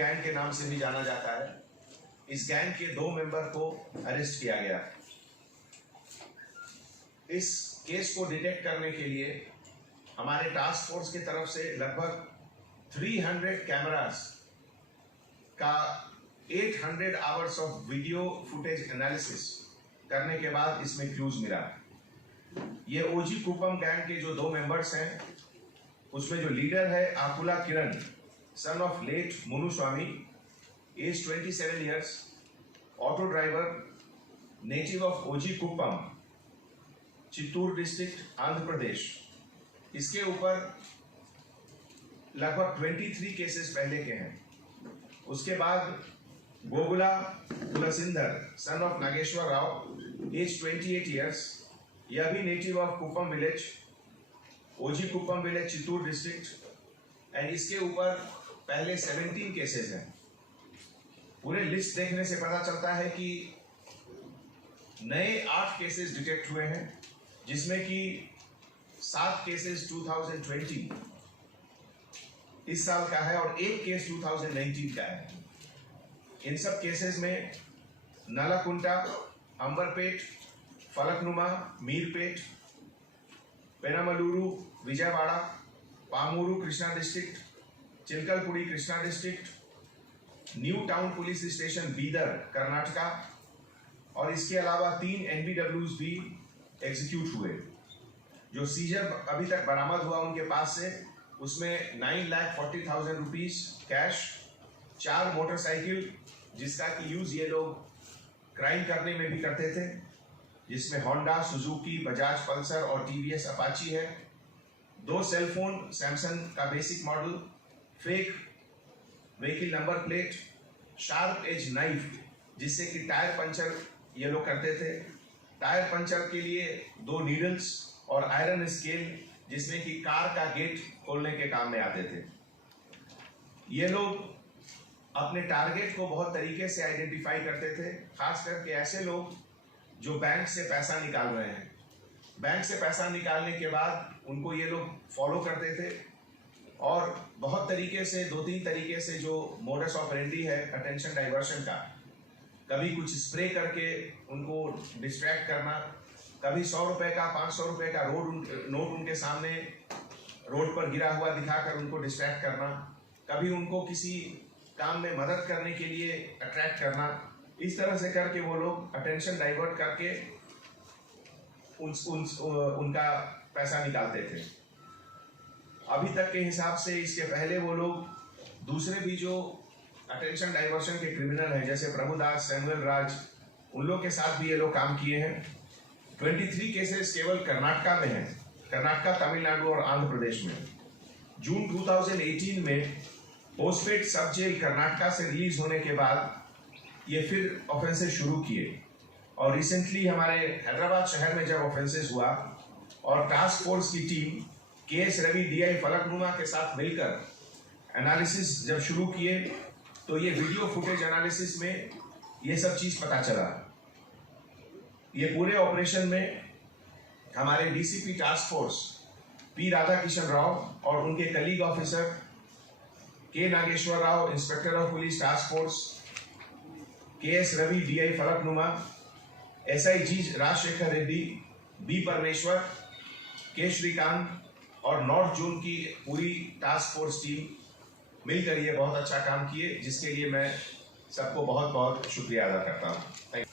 Gang के नाम से भी जाना जाता है। इस गैंग के 2 मेंबर को अरेस्ट किया गया। इस केस को डिटेक्ट करने के लिए हमारे टास्क फोर्स की तरफ से लगभग 300 कैमरास का 800 hours of video footage analysis करने के बाद इसमें क्लूज मिला। ये ओजी कुपम गैंग के जो 2 मेंबर्स हैं, उसमें जो लीडर है Akula Kiran, son of late Munuswamy, age 27 years, auto driver, native of OG Kuppam, Chittoor district, Andhra Pradesh. इसके ऊपर लगभग 23 केसेस पहले के हैं। उसके बाद Gogula Kulasindhar, son of Nageswara Rao, age 28 years, यह भी native of Kuppam village, OG Kuppam village, Chittoor district. And इसके ऊपर पहले 17 केसेस हैं। पूरे लिस्ट देखने से पता चलता है कि नए 8 केसेस डिटेक्ट हुए हैं, जिसमें कि 7 केसेस 2020 इस साल का है और 1 केस 2019 का है। इन सब केसेस में Nalakunta, Amberpet, Falaknuma, Meerpet, Penamaluru, Vijayawada, Pamuru Krishna district, Chilakalapudi Krishna district, new town police station Bidar Karnataka, और इसके अलावा 3 NBWs भी एग्जीक्यूट हुए। जो सीजर अभी तक बरामद हुआ उनके पास से, उसमें 9,40,000 रुपीज कैश, 4 मोटरसाइकिल जिसका कि यूज ये लोग क्राइम करने में भी करते थे, जिसमें होंडा, सुजुकी, बजाज पल्सर और TVS अपाची है, 2 सेलफोन सैमसंग का basic model, fake vehicle number plate, sharp edge knife जिससे कि टायर पंचर ये लोग करते थे, टायर पंचर के लिए 2 नीडल्स और आयरन स्केल जिसमें कि कार का गेट खोलने के काम में आते थे। ये लोग अपने टारगेट को बहुत तरीके से आइडेंटिफाई करते थे, खास करके ऐसे लोग जो बैंक से पैसा निकाल रहे हैं। बैंक से पैसा निकालने के बाद उनको ये लोग फॉलो करते थे और बहुत तरीके से 2-3 तरीके से जो मोडस ऑपरेंडी है अटेंशन डाइवर्शन का, कभी कुछ स्प्रे करके उनको डिस्ट्रैक्ट करना, कभी 100 रुपए का 500 रुपए का नोट उनके सामने रोड पर गिरा हुआ दिखाकर उनको डिस्ट्रैक्ट करना, कभी उनको किसी काम में मदद करने के लिए अट्रैक्ट करना। इस तरह से करके वो लोग अटेंशन डाइवर्ट करके उनका पैसा निकालते थे। अभी तक के हिसाब से इसके पहले वो लोग दूसरे भी जो अटेंशन डाइवर्शन के क्रिमिनल हैं, जैसे प्रभुदास, सैमुअल राज, उन लोग के साथ भी ये लोग काम किए हैं। 23 केसेस केवल कर्नाटका में हैं, कर्नाटका, तमिलनाडु और आंध्र प्रदेश में। जून 2018 में पोस्टपेड सब जेल कर्नाटका से रिलीज होने के बाद ये फिर ऑफेंसेस शुरू किए और रिसेंटली हमारे हैदराबाद शहर में जब ऑफेंसेस हुआ और टास्क फोर्स की team KS Ravi DI Falaknuma के साथ मिलकर एनालिसिस जब शुरू किए तो ये वीडियो फुटेज एनालिसिस में ये सब चीज पता चला। ये पूरे ऑपरेशन में हमारे DCP task force P Radhakishan Rao और उनके colleague officer K Nageshwar Rao, inspector of police task force, KS Ravi DI Falaknuma, SIG Rajashekar Reddy, B Parameshwar, K Srikanth और नॉर्थ जोन की पूरी टास्क फोर्स टीम मिलकर ये बहुत अच्छा काम किए, जिसके लिए मैं सबको बहुत बहुत शुक्रिया अदा करता हूँ।